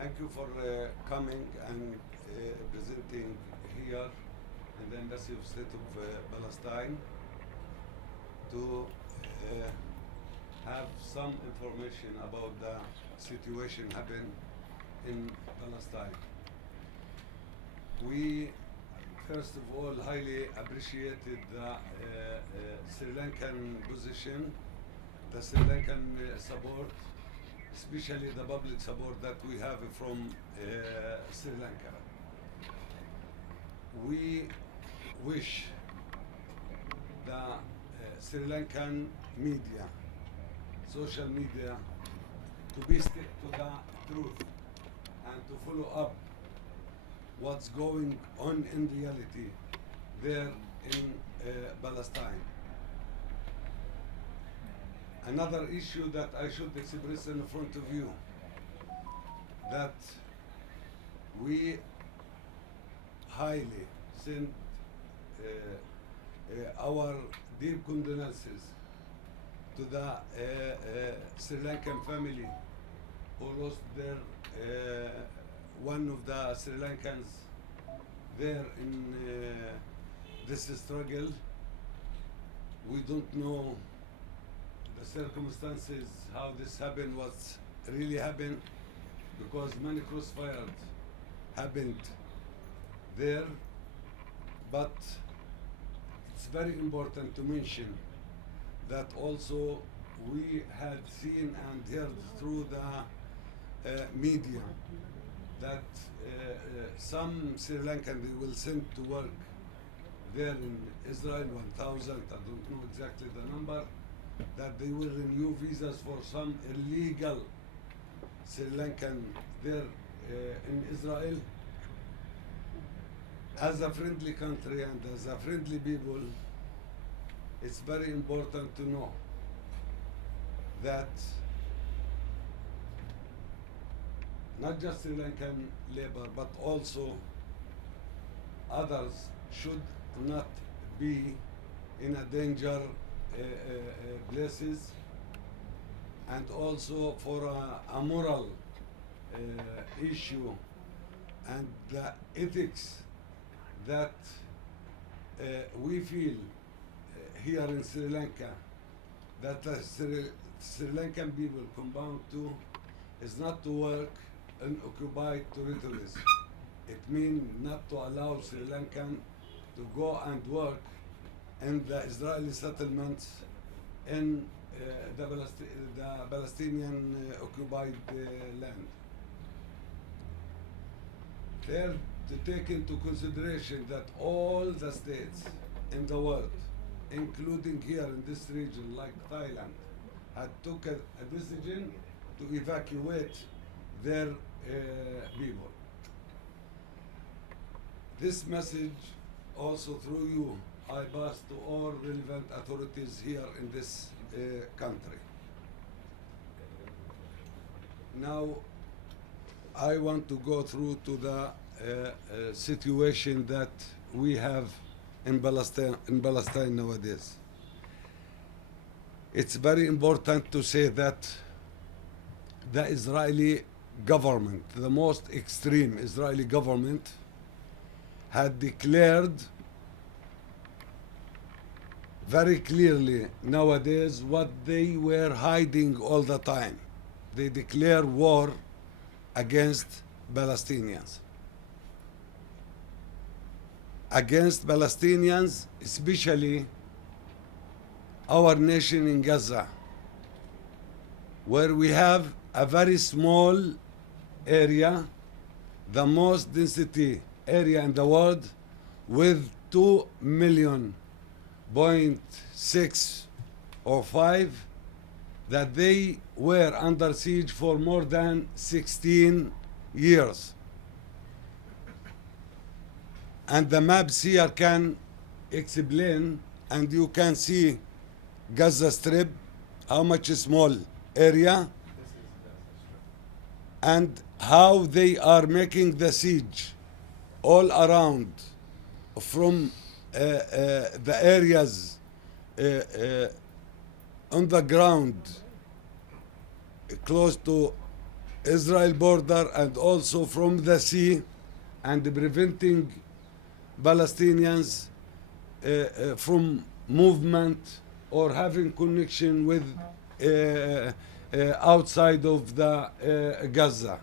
Thank you for coming and presenting here in the Embassy of State of Palestine to have some information about the situation happened in Palestine. We, first of all, highly appreciated the Sri Lankan position, the Sri Lankan support, especially the public support that we have from Sri Lanka. We wish the Sri Lankan media, social media, to be stick to the truth and to follow up what's going on in reality there in Palestine. Another issue that I should express in front of you, that we highly send our deep condolences to the Sri Lankan family who lost their one of the Sri Lankans there in this struggle. We don't know the circumstances, how this happened, what's really happened, because many crossfires happened there. But it's very important to mention that also we had seen and heard through the media that some Sri Lankan they will send to work there in Israel, 1,000, I don't know exactly the number, that they will renew visas for some illegal Sri Lankan there in Israel. As a friendly country and as a friendly people, it's very important to know that not just Sri Lankan labor, but also others should not be in a danger places, and also for a moral issue and the ethics that we feel here in Sri Lanka, that the Sri Lankan people come bound to is not to work in occupied territories. It means not to allow Sri Lankan to go and work in the Israeli settlements in the Palestinian occupied land. Third, to take into consideration that all the states in the world, including here in this region like Thailand, had took a decision to evacuate their people. This message also through you I pass to all relevant authorities here in this country. Now I want to go through to the situation that we have in Palestine nowadays. It's very important to say that the Israeli government, the most extreme Israeli government, had declared very clearly nowadays what they were hiding all the time. They declare war against Palestinians. Against Palestinians, especially our nation in Gaza, where we have a very small area, the most density area in the world, with 2.6 or 5, that they were under siege for more than 16 years. And the maps here can explain, and you can see Gaza Strip, how much small area, and how they are making the siege all around from the areas on the ground close to Israel border and also from the sea, and preventing Palestinians from movement or having connection with outside of the Gaza.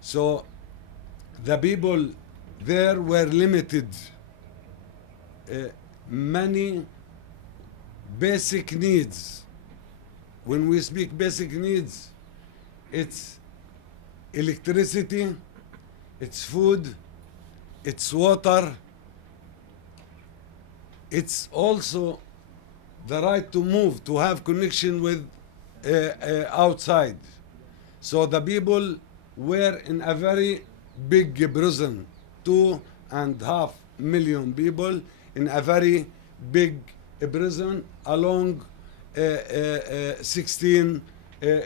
So the people there were limited. Many basic needs. When we speak basic needs, it's electricity, it's food, it's water, it's also the right to move, to have connection with outside. So the people were in a very big prison, 2.5 million people in a very big prison along 16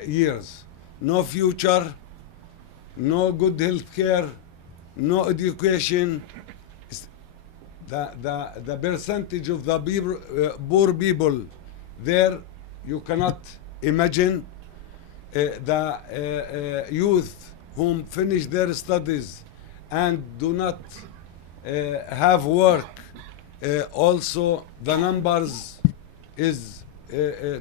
years. No future, no good health care, no education. The percentage of the people, poor people there, you cannot imagine. The youth whom finish their studies and do not have work, also the numbers is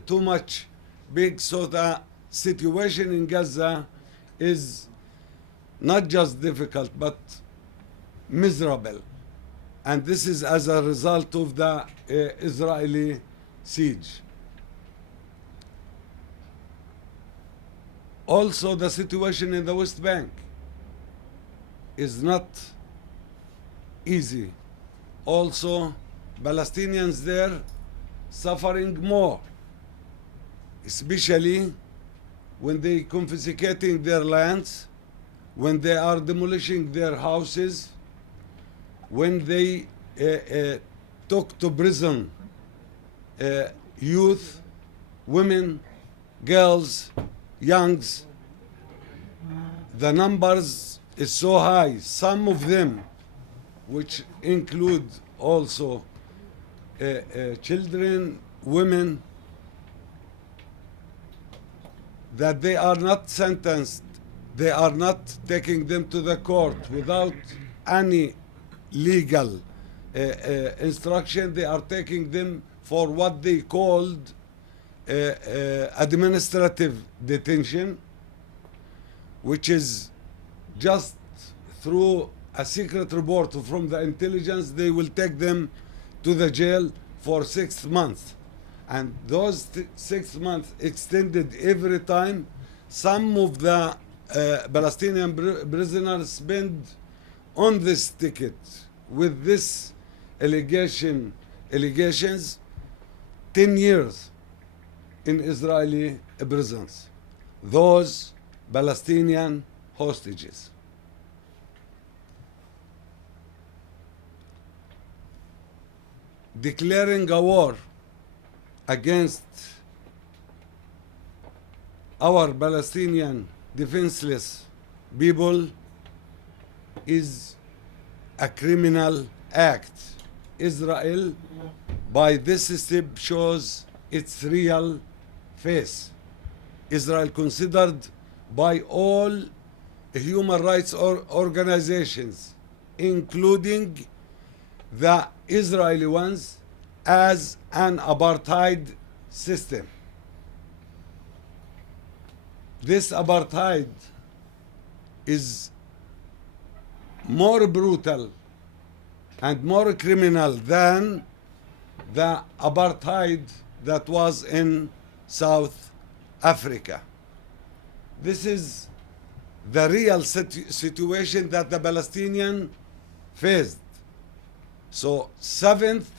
too much big. So the situation in Gaza is not just difficult but miserable, and this is as a result of the Israeli siege. Also, the situation in the West Bank is not easy. Also, Palestinians there suffering more, especially when they confiscating their lands, when they are demolishing their houses, when they took to prison youth, women, girls, youngs. The numbers is so high. Some of them, which include also children, women, that they are not sentenced, they are not taking them to the court without any legal instruction. They are taking them for what they called administrative detention, which is just through a secret report from the intelligence. They will take them to the jail for 6 months, and those 6 months extended every time. Some of the Palestinian prisoners spend on this ticket with this allegations 10 years in Israeli prisons, those Palestinian hostages. Declaring a war against our Palestinian defenseless people is a criminal act. Israel, by this step, shows its real face. Israel, considered by all human rights organizations, including the Israeli ones, as an apartheid system. This apartheid is more brutal and more criminal than the apartheid that was in South Africa. This is the real situation that the Palestinians faced. So 7th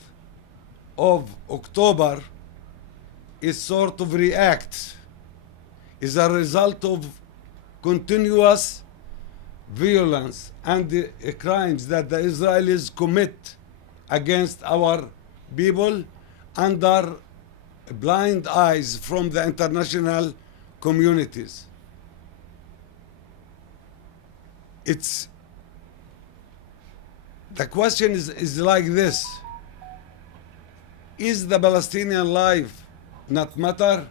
of October is sort of react, is a result of continuous violence and the crimes that the Israelis commit against our people under blind eyes from the international communities. The question is like this: is the Palestinian life not matter?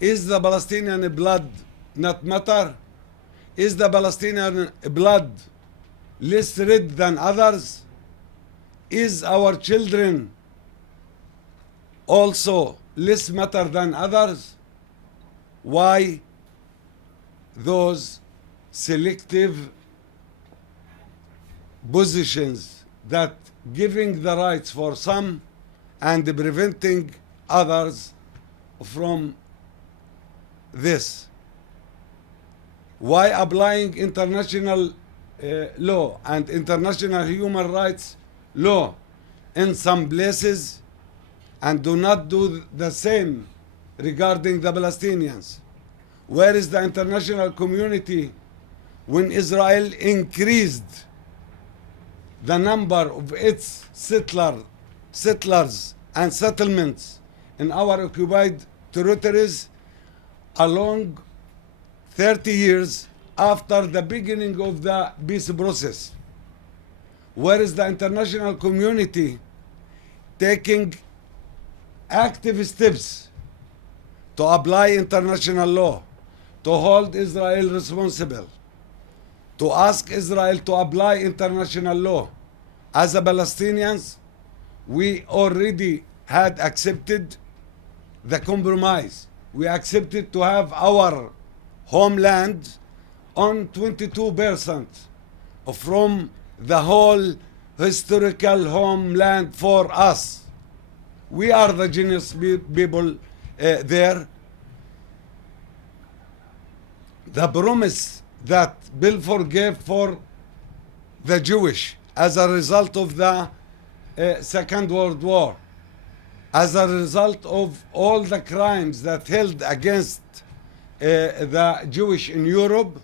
Is the Palestinian blood not matter? Is the Palestinian blood less red than others? Is our children also less matter than others? Why those selective positions that giving the rights for some and preventing others from this? Why applying international law and international human rights law in some places and do not do the same regarding the Palestinians? Where is the international community when Israel increased the number of its settlers and settlements in our occupied territories along 30 years after the beginning of the peace process? Where is the international community taking active steps to apply international law, to hold Israel responsible, to ask Israel to apply international law? As a Palestinians, we already had accepted the compromise. We accepted to have our homeland on 22% from the whole historical homeland for us. We are the genius people there. The promise that Balfour gave for the Jewish as a result of the Second World War, as a result of all the crimes that held against the Jewish in Europe,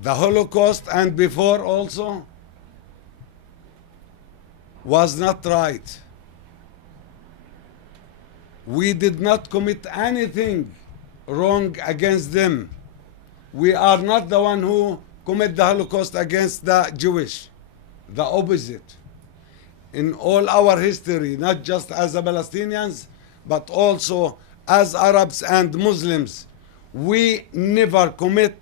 the Holocaust and before also, was not right. We did not commit anything wrong against them. We are not the one who commit the Holocaust against the Jewish. The opposite. In all our history, not just as a Palestinians, but also as Arabs and Muslims, we never commit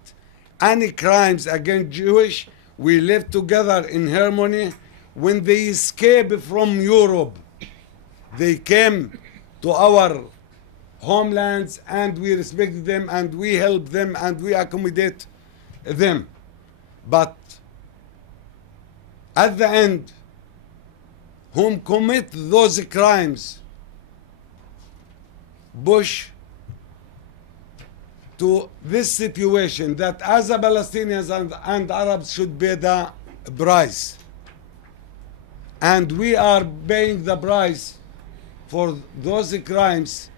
any crimes against Jewish. We live together in harmony. When they escaped from Europe, they came to our homelands and we respect them and we help them and we accommodate them. But at the end, whom commit those crimes push to this situation that as a Palestinians and Arabs should pay the price. And we are paying the price for those crimes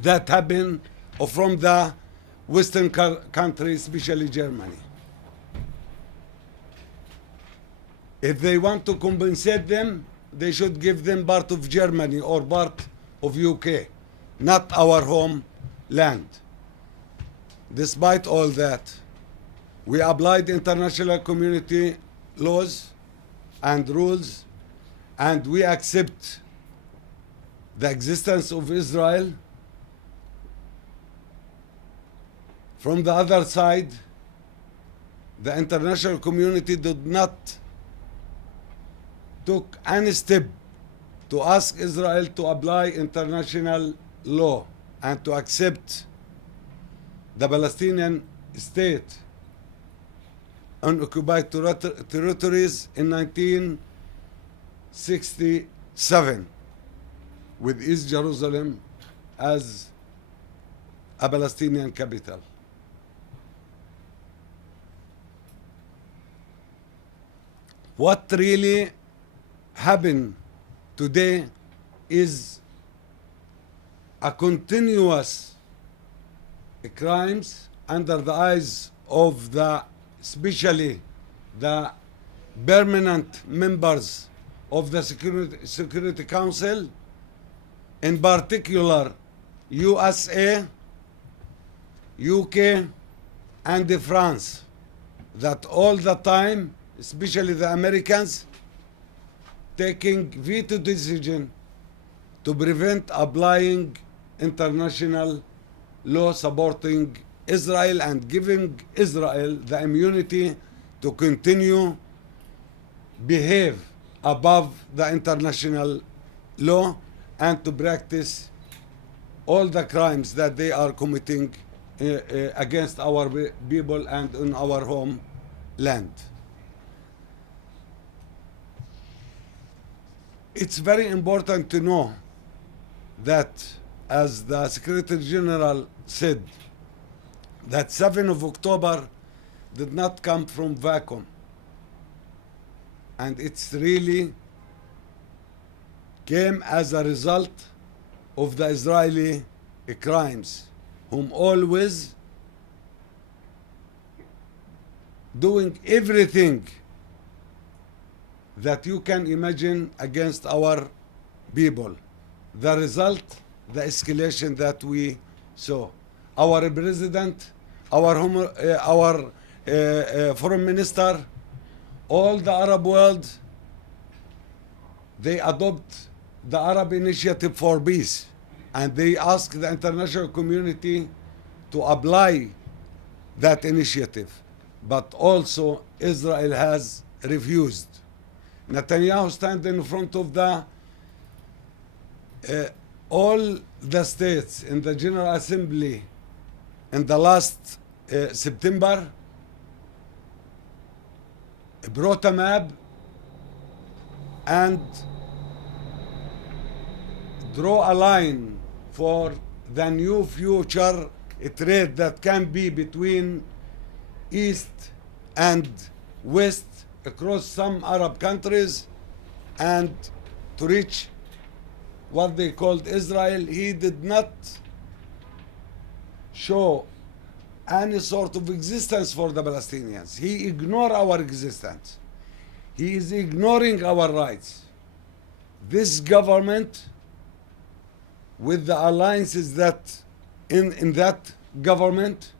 that happen from the Western countries, especially Germany. If they want to compensate them, they should give them part of Germany or part of UK, not our homeland. Despite all that, we applied international community laws and rules, and we accept the existence of Israel. From the other side, the international community did not took any step to ask Israel to apply international law and to accept the Palestinian state on occupied territories in 1967 with East Jerusalem as a Palestinian capital. What really happened today is a continuous crimes under the eyes of the, especially the permanent members of the Security Council, in particular USA, UK, and France, that all the time, especially the Americans, taking veto decision to prevent applying international law supporting Israel and giving Israel the immunity to continue behave above the international law and to practice all the crimes that they are committing against our people and in our homeland. It's very important to know that, as the Secretary General said, that 7th of October did not come from vacuum. And it's really came as a result of the Israeli crimes, whom always doing everything that you can imagine against our people. The result, the escalation that we saw. Our president, our foreign minister, all the Arab world, they adopt the Arab Initiative for Peace, and they ask the international community to apply that initiative. But also Israel has refused. Netanyahu stand in front of the all the states in the General Assembly in the last September, brought a map and draw a line for the new future trade that can be between East and West across some Arab countries and to reach what they called Israel. He did not show any sort of existence for the Palestinians. He ignored our existence. He is ignoring our rights. This government, with the alliances that in that government,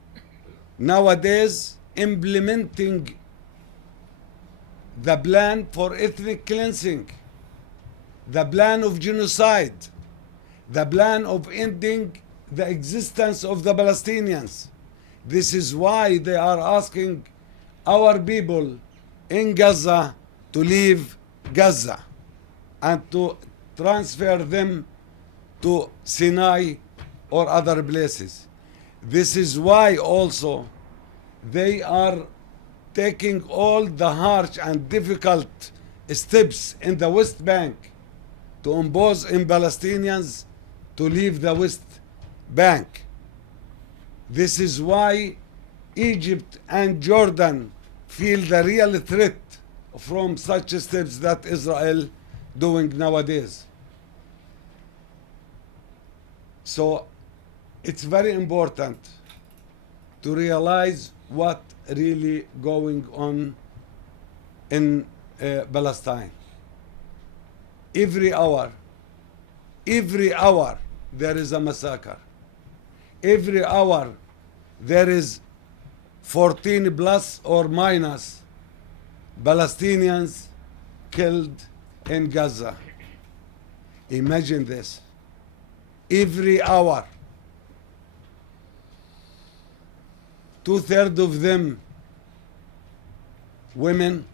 nowadays implementing the plan for ethnic cleansing, the plan of genocide, the plan of ending the existence of the Palestinians. This is why they are asking our people in Gaza to leave Gaza and to transfer them to Sinai or other places. This is why also they are taking all the harsh and difficult steps in the West Bank to impose on Palestinians to leave the West Bank. This is why Egypt and Jordan feel the real threat from such steps that Israel doing nowadays. So it's very important to realize what really going on in Palestine. Every hour there is a massacre. Every hour there is 14 plus or minus Palestinians killed in Gaza. Imagine this. Every hour. 2/3 of them women,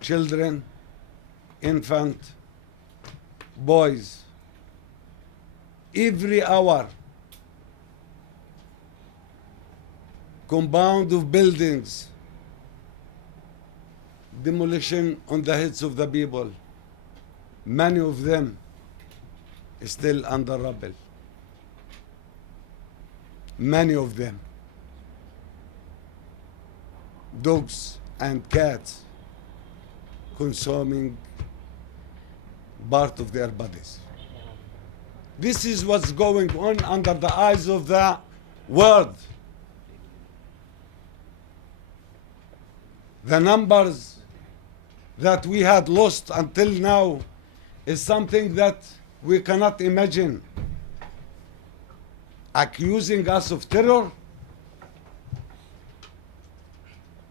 children, infant, boys. Every hour. Compound of buildings, demolition on the heads of the people. Many of them still under rubble. Many of them. Dogs and cats consuming part of their bodies. This is what's going on under the eyes of the world. The numbers that we had lost until now is something that we cannot imagine. Accusing us of terror,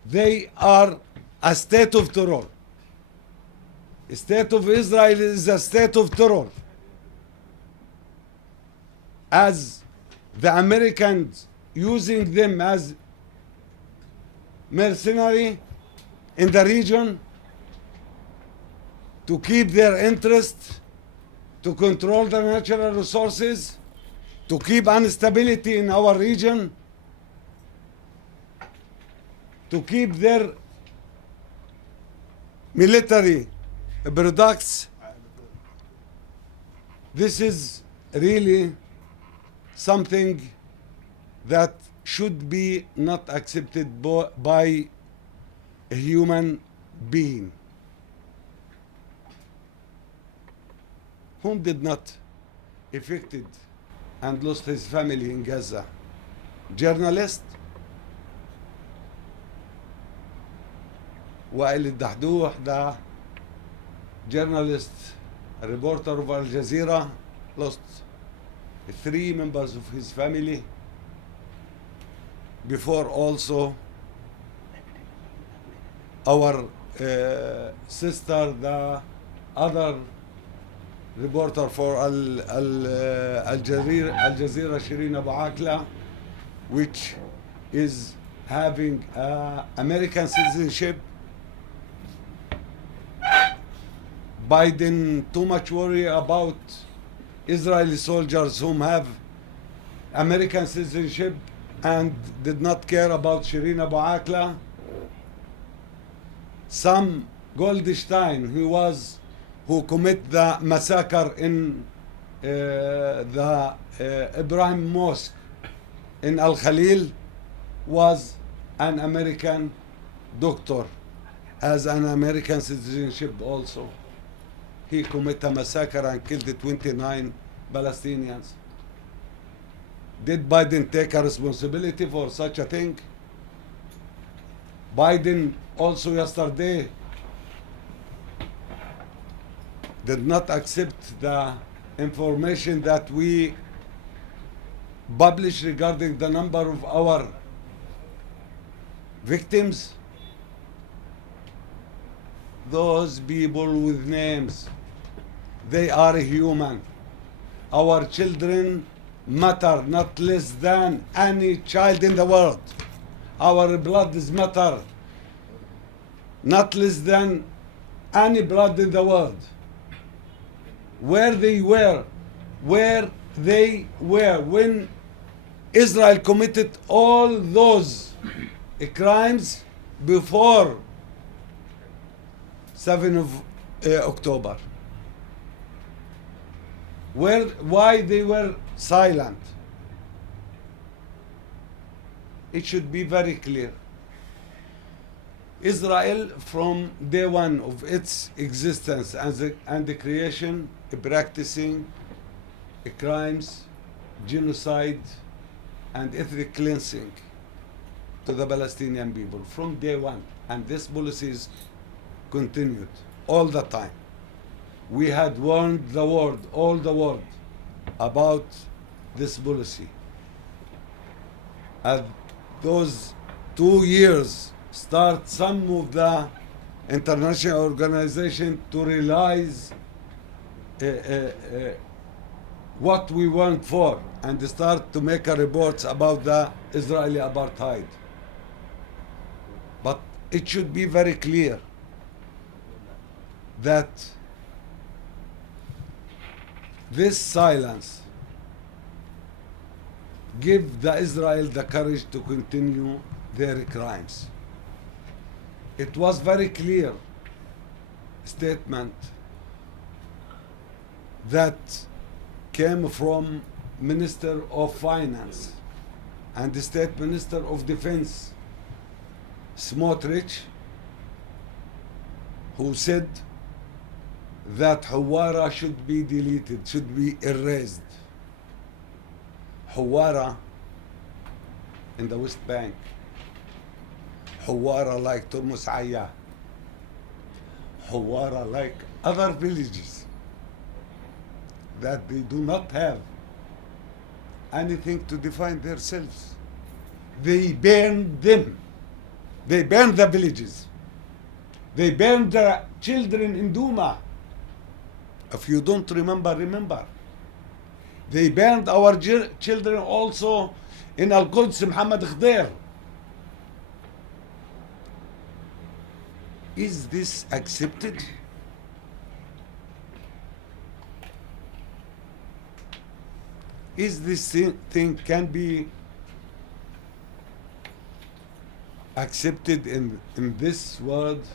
they are a state of terror. The state of Israel is a state of terror. As the Americans using them as mercenary in the region to keep their interest, to control the natural resources, to keep instability in our region, to keep their military products. This is really something that should be not accepted by a human being. Whom did not affected and lost his family in Gaza? Journalist Wael al-Dahduh, the journalist, a reporter of Al Jazeera, lost 3 members of his family. Before also our sister, the other reporter for Al Jazeera, Shireen Abu Akleh, which is having American citizenship. Biden too much worry about Israeli soldiers whom have American citizenship and did not care about Shireen Abu Akleh. Sam Goldstein, who commit the massacre in the Ibrahim Mosque in Al Khalil, was an American doctor, has an American citizenship also. He committed a massacre and killed 29 Palestinians. Did Biden take a responsibility for such a thing? Biden also yesterday did not accept the information that we published regarding the number of our victims. Those people with names, they are human. Our children matter not less than any child in the world. Our blood is matter not less than any blood in the world. Where they were when Israel committed all those crimes before 7 of October. Why they were silent? It should be very clear. Israel, from day one of its existence and the creation, practicing crimes, genocide, and ethnic cleansing to the Palestinian people from day one. And this policy is continued all the time. We had warned the world, all the world, about this policy. As those 2 years start some of the international organization to realize what we want for and start to make reports about the Israeli apartheid. But it should be very clear that this silence give the Israel the courage to continue their crimes. It was very clear statement that came from Minister of Finance and the State Minister of Defense, Smotrich, who said that Hawara should be deleted, should be erased. Hawara in the West Bank. Hawara like Turmus Aya. Hawara like other villages that they do not have anything to define themselves. They burned them. They burned the villages. They burned the children in Duma. If you don't remember, remember. They burned our children also In Al-Quds, Muhammad Khdir. Is this accepted? Is this thing can be accepted in this world?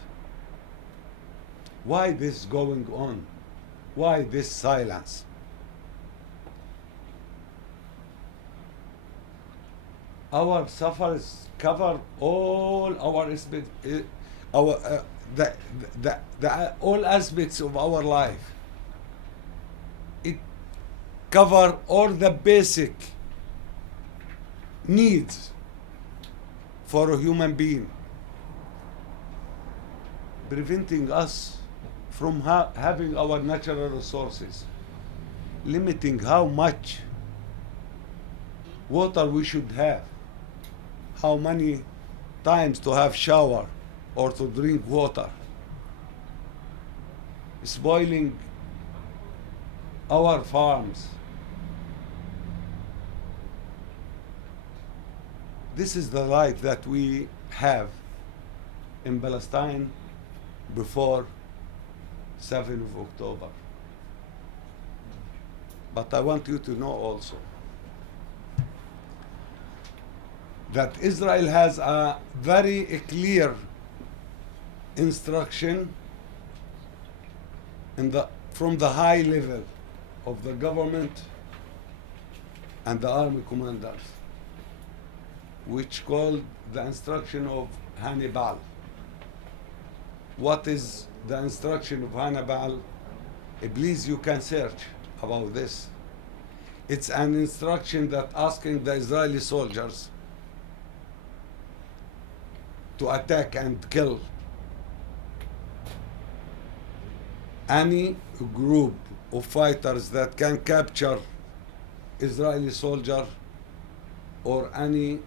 Why this going on? Why this silence? Our suffers cover all our our the all aspects of our life. It cover all the basic needs for a human being, preventing us from having our natural resources, limiting how much water we should have, how many times to have shower or to drink water, spoiling our farms. This is the life that we have in Palestine before 7th of October. But I want you to know also that Israel has a very clear instruction from the high level of the government and the army commanders, which called the instruction of Hannibal. What is the instruction of Hannibal? Please, you can search about this. It's an instruction that asking the Israeli soldiers to attack and kill any group of fighters that can capture Israeli soldier or any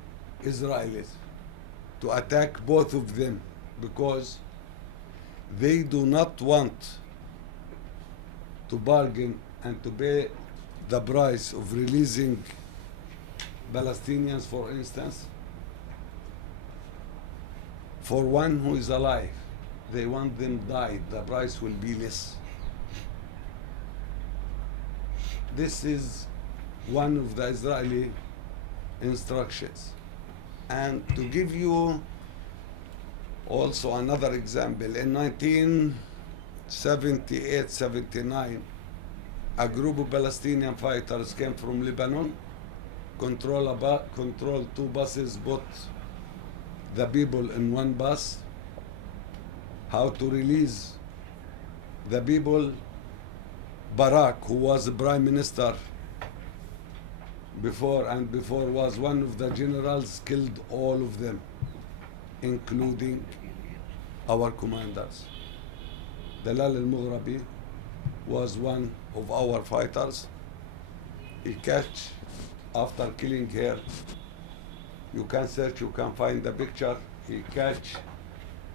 Israelis, to attack both of them, because they do not want to bargain and to pay the price of releasing Palestinians, for instance, for one who is alive. They want them died. The price will be less. This is one of the Israeli instructions. And to give you also another example, in 1978-79, a group of Palestinian fighters came from Lebanon, controlled two buses, put the people in one bus. How to release the people? Barak, who was prime minister before was one of the generals, killed all of them, including our commanders. Dalal al-Mughrabi was one of our fighters. He catch, after killing her, you can search, you can find the picture, he catch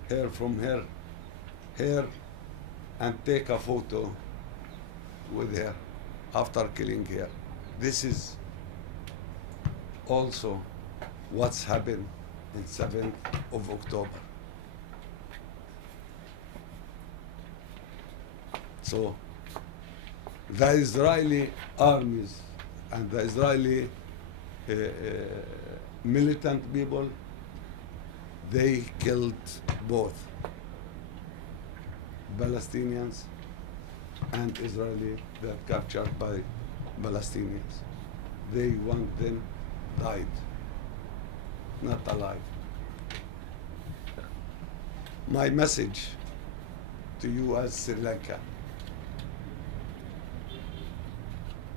her from her hair and take a photo with her after killing her. This is also what's happened in 7th of October. So the Israeli armies and the Israeli militant people, they killed both Palestinians and Israeli that captured by Palestinians. They want them died, not alive. My message to you as Sri Lanka,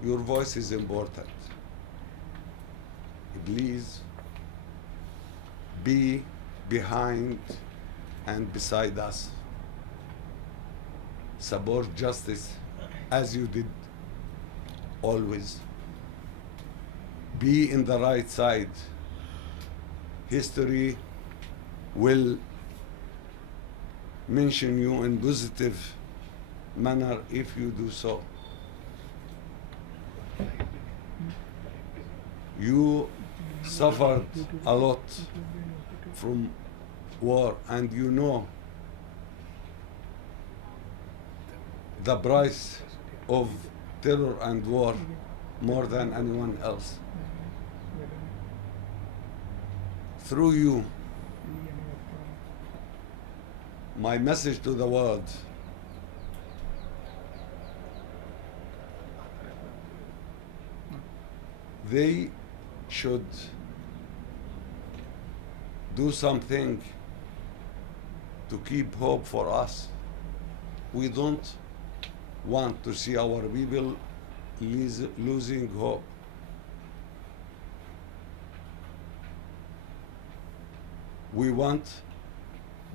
your voice is important. Please be behind and beside us. Support justice as you did always. Be in the right side. History will mention you in positive manner if you do so. You suffered a lot from war, and you know the price of terror and war more than anyone else. Through you, my message to the world: they should do something to keep hope for us. We don't want to see our people losing hope. We want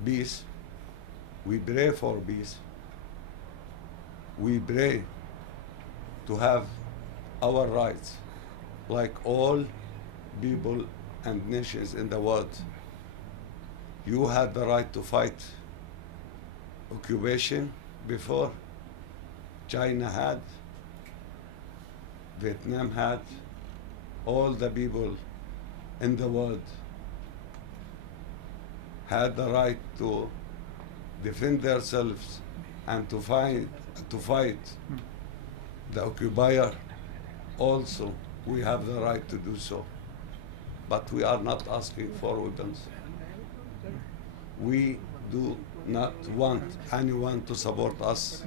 peace. We pray for peace. We pray to have our rights like all people and nations in the world. You had the right to fight occupation before. China had, Vietnam had, all the people in the world had the right to defend themselves and to fight the occupier. Also, we have the right to do so. But we are not asking for weapons. We do not want anyone to support us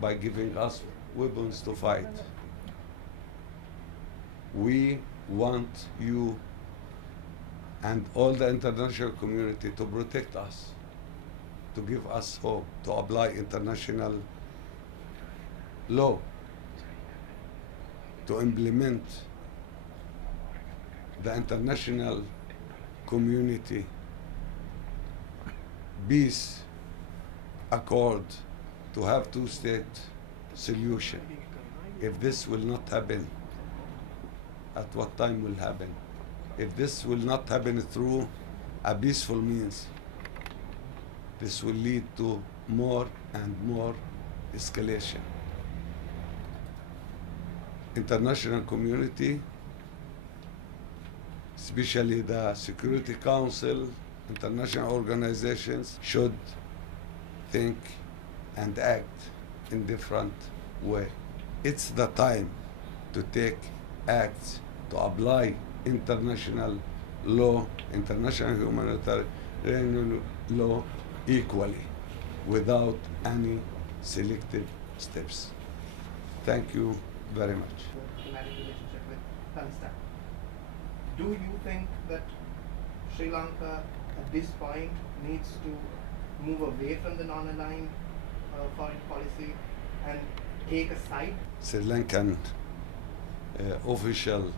by giving us weapons to fight. We want you and all the international community to protect us, to give us hope, to apply international law, to implement the international community peace accord, to have two-state solution. If this will not happen, at what time will happen? If this will not happen through a peaceful means, this will lead to more and more escalation. International community, especially the Security Council, international organizations, should think and act in different way. It's the time to take acts, to apply international law, international humanitarian law equally, without any selective steps. Thank you very much. Diplomatic relationship with Palestine. Do you think that Sri Lanka at this point needs to move away from the non-aligned foreign policy and take a side? Sri Lankan official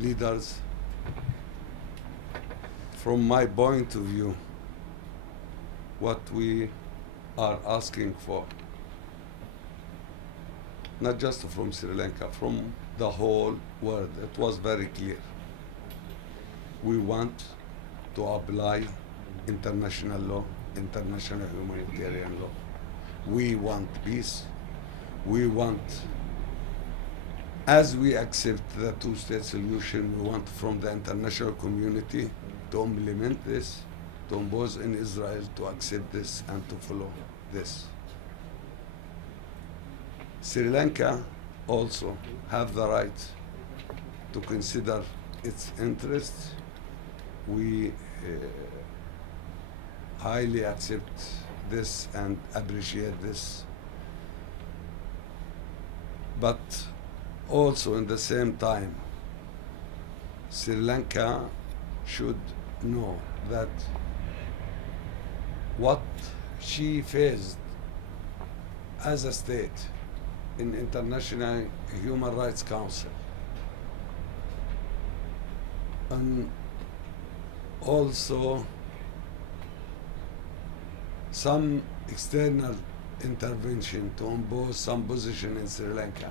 leaders, from my point of view, what we are asking for, not just from Sri Lanka, from the whole world, it was very clear. We want to apply international law, international humanitarian law. We want peace. We want, as we accept the two-state solution, we want from the international community to implement this, to impose in Israel to accept this and to follow this. Sri Lanka also have the right to consider its interests. We highly accept this and appreciate this. But also in the same time, Sri Lanka should know that what she faced as a state in International Human Rights Council, and also some external intervention to impose some position in Sri Lanka,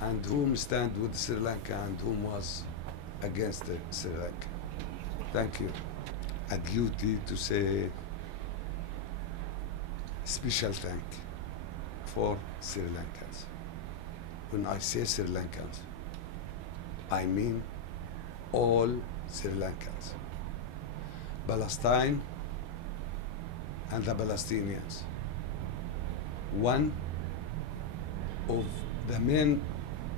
and whom stand with Sri Lanka and whom was against Sri Lanka. Thank you. A duty to say special thank for Sri Lankans. When I say Sri Lankans, I mean all Sri Lankans, Palestine and the Palestinians. One of the main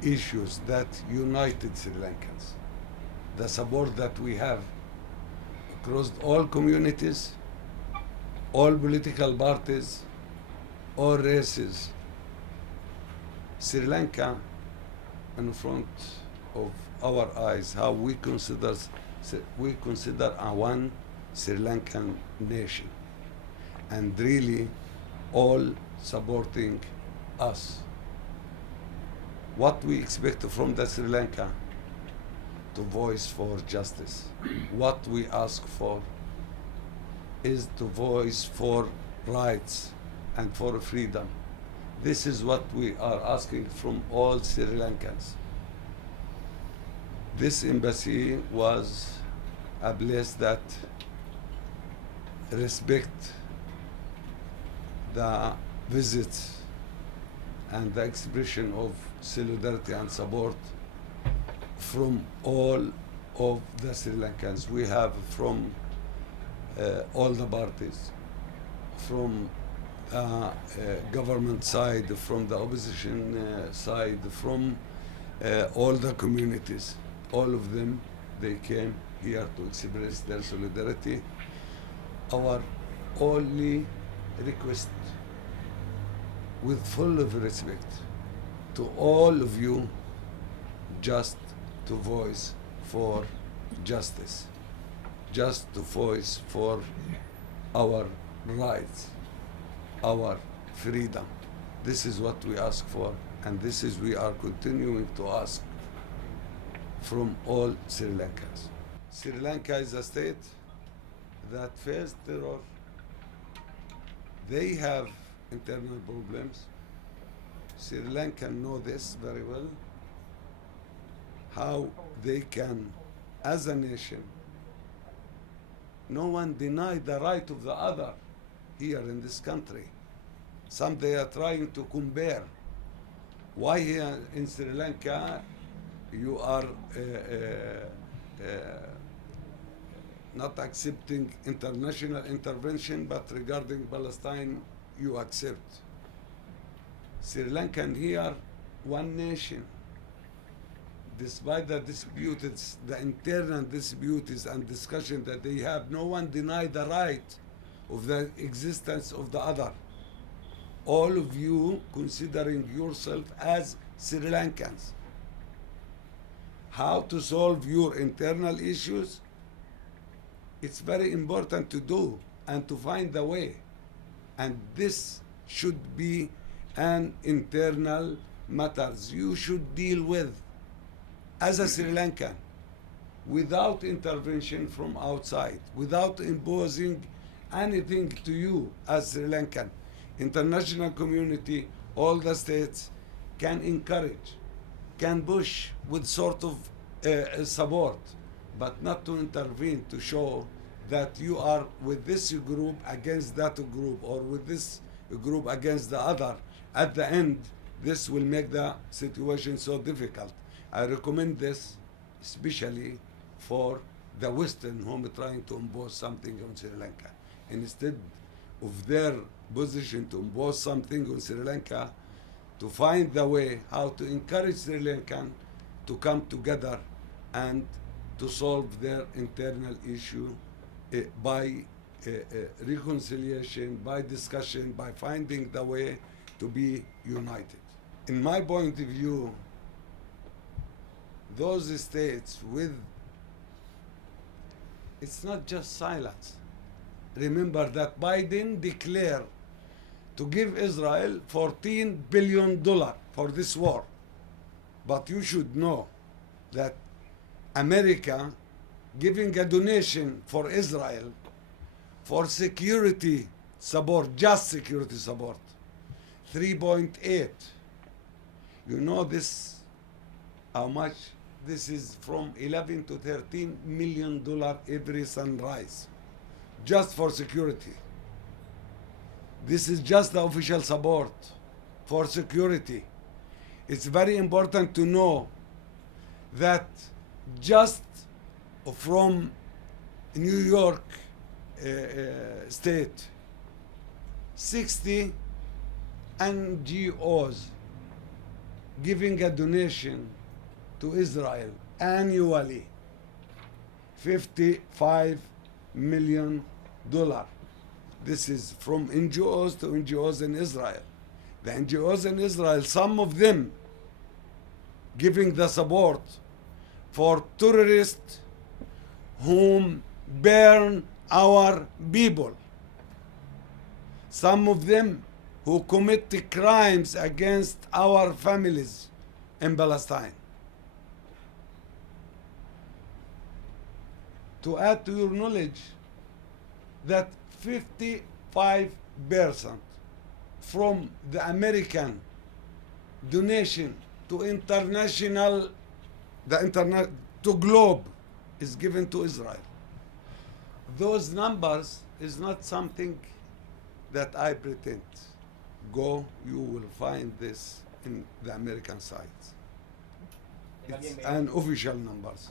issues that united Sri Lankans, the support that we have across all communities, all political parties, all races. Sri Lanka in front of our eyes, how we consider a one Sri Lankan nation, and really all supporting us. What we expect from the Sri Lanka to voice for justice. What we ask for is to voice for rights and for freedom. This is what we are asking from all Sri Lankans. This embassy was a place that respect the visits and the expression of solidarity and support from all of the Sri Lankans. We have from all the parties, from the government side, from the opposition side, from all the communities. All of them, they came here to express their solidarity. Our only request, with full of respect to all of you, just to voice for justice, just to voice for our rights, our freedom. This is what we ask for, and this is we are continuing to ask from all Sri Lankans. Sri Lanka is a state that faced terror. They have internal problems. Sri Lanka know this very well, how they can, as a nation, no one deny the right of the other here in this country. Some they are trying to compare. Why here in Sri Lanka you are not accepting international intervention, but regarding Palestine you accept. Sri Lankan here, one nation. Despite the disputes, the internal disputes and discussion that they have, no one denied the right of the existence of the other. All of you considering yourself as Sri Lankans. How to solve your internal issues? It's very important to do and to find the way. And this should be an internal matters you should deal with as a Sri Lankan, without intervention from outside, without imposing anything to you as Sri Lankan. International community, all the states can encourage, can push with sort of support, but not to intervene to show that you are with this group against that group, or with this group against the other. At the end, this will make the situation so difficult. I recommend this especially for the Western whom are trying to impose something on Sri Lanka. Instead of their position to impose something on Sri Lanka, to find the way how to encourage Sri Lankan to come together and to solve their internal issue by reconciliation, by discussion, by finding the way to be united. In my point of view, those states with, it's not just silence. Remember that Biden declared to give Israel $14 billion for this war. But you should know that America giving a donation for Israel for security support, just security support, 3.8. You know this, how much? This is from 11 to 13 million dollars every sunrise, just for security. This is just the official support for security. It's very important to know that just from New York state, 60 NGOs giving a donation to Israel annually, $55 million. This is from NGOs to NGOs in Israel. The NGOs in Israel, some of them giving the support for terrorists whom burn our people. Some of them who commit the crimes against our families in Palestine. To add to your knowledge that 55% from the American donation to to globe is given to Israel. Those numbers is not something that I pretend. Go, you will find this in the American sites. It's an official numbers.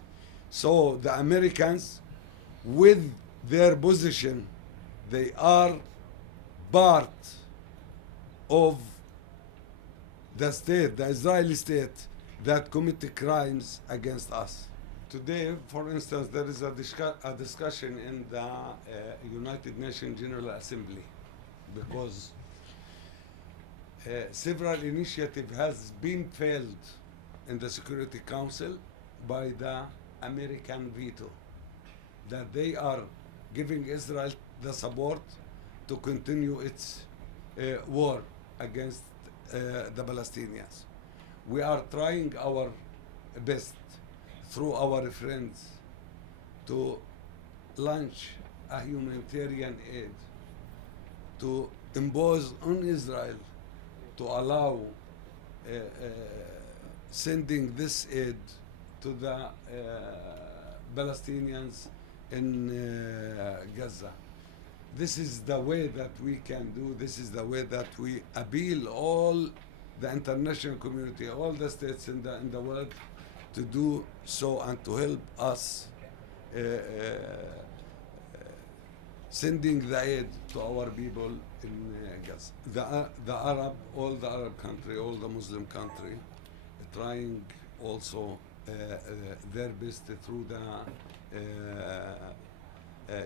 So the Americans, with their position, they are part of the state, the Israeli state, that commit crimes against us. Today, for instance, there is a discussion in the United Nations General Assembly because several initiatives has been failed in the Security Council by the American veto, that they are giving Israel the support to continue its war against the Palestinians. We are trying our best through our friends to launch a humanitarian aid to impose on Israel to allow sending this aid to the Palestinians in Gaza. This is the way that we can do, this is the way that we appeal all the international community, all the states in the world to do so and to help us sending the aid to our people in Gaza. All the Arab country, all the Muslim country, trying also their best through the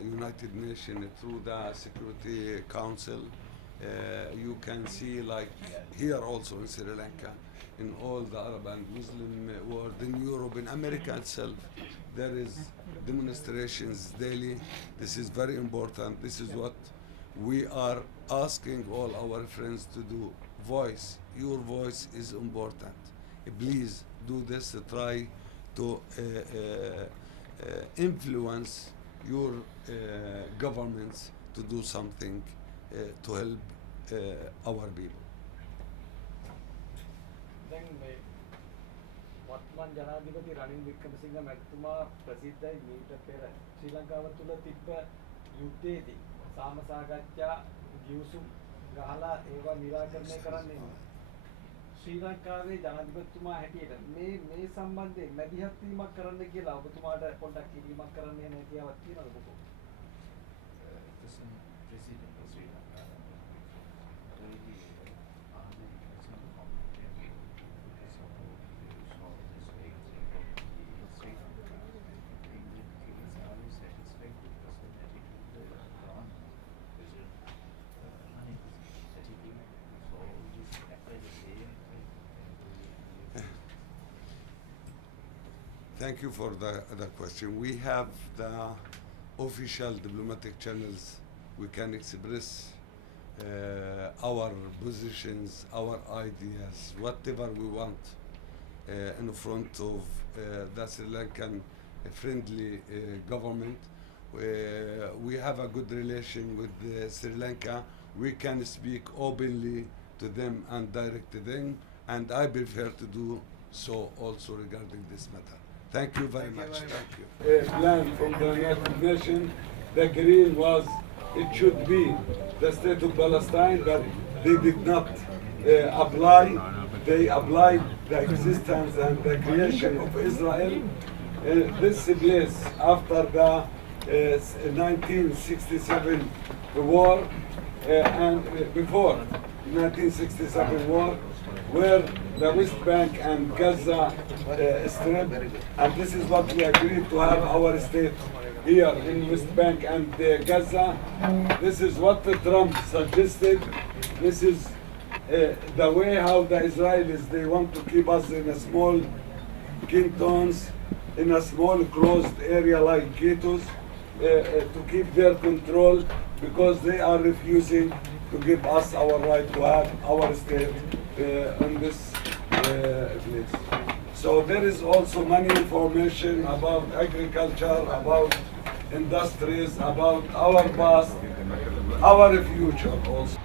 United Nations, through the Security Council. You can see, like here also in Sri Lanka, in all the Arab and Muslim world, in Europe, in America itself, there is demonstrations daily. This is very important. This is what we are asking all our friends to do. Voice, your voice is important. Please do this. Try to influence your governments to do something to help our people. දැන් මේ වර්තමාන ජනාධිපති රනිල් වික්‍රමසිංහ මැතිතුමා ප්‍රසිද්ධයි මීට පෙර ශ්‍රී ලංකාව තුළ තිබ්බ යුද්ධයේදී සාම සාකච්ඡා ගිවිසුම් ගහලා ඒවා निराකරණය කරන්නේ ශ්‍රී ලංකාවේ ජනාධිපතිතුමා හැටියට මේ සම්බන්ධයෙන් මැදිහත් වීමක් කරන්න කියලා ඔබතුමාට පොඩ්ඩක් කිරීමක් කරන්න යන හැකියාවක් තියෙනවද ඔබ? Thank you for the question. We have the official diplomatic channels. We can express our positions, our ideas, whatever we want in front of the Sri Lankan friendly government. We have a good relation with Sri Lanka. We can speak openly to them and direct to them, and I prefer to do so also regarding this matter. Thank you very much. Thank you. A plan from the United Nations, the green was, it should be the state of Palestine, but they did not apply they applied the existence and the creation of Israel. This place after the 1967 war and before 1967 war, where the West Bank and Gaza Strip, and this is what we agreed to have our state here in West Bank and Gaza. This is what Trump suggested. This is the way how the Israelis, they want to keep us in a small cantons, in a small closed area like ghettos, to keep their control, because they are refusing to give us our right to have our state in this place. So there is also many information about agriculture, about industries, about our past, our future also.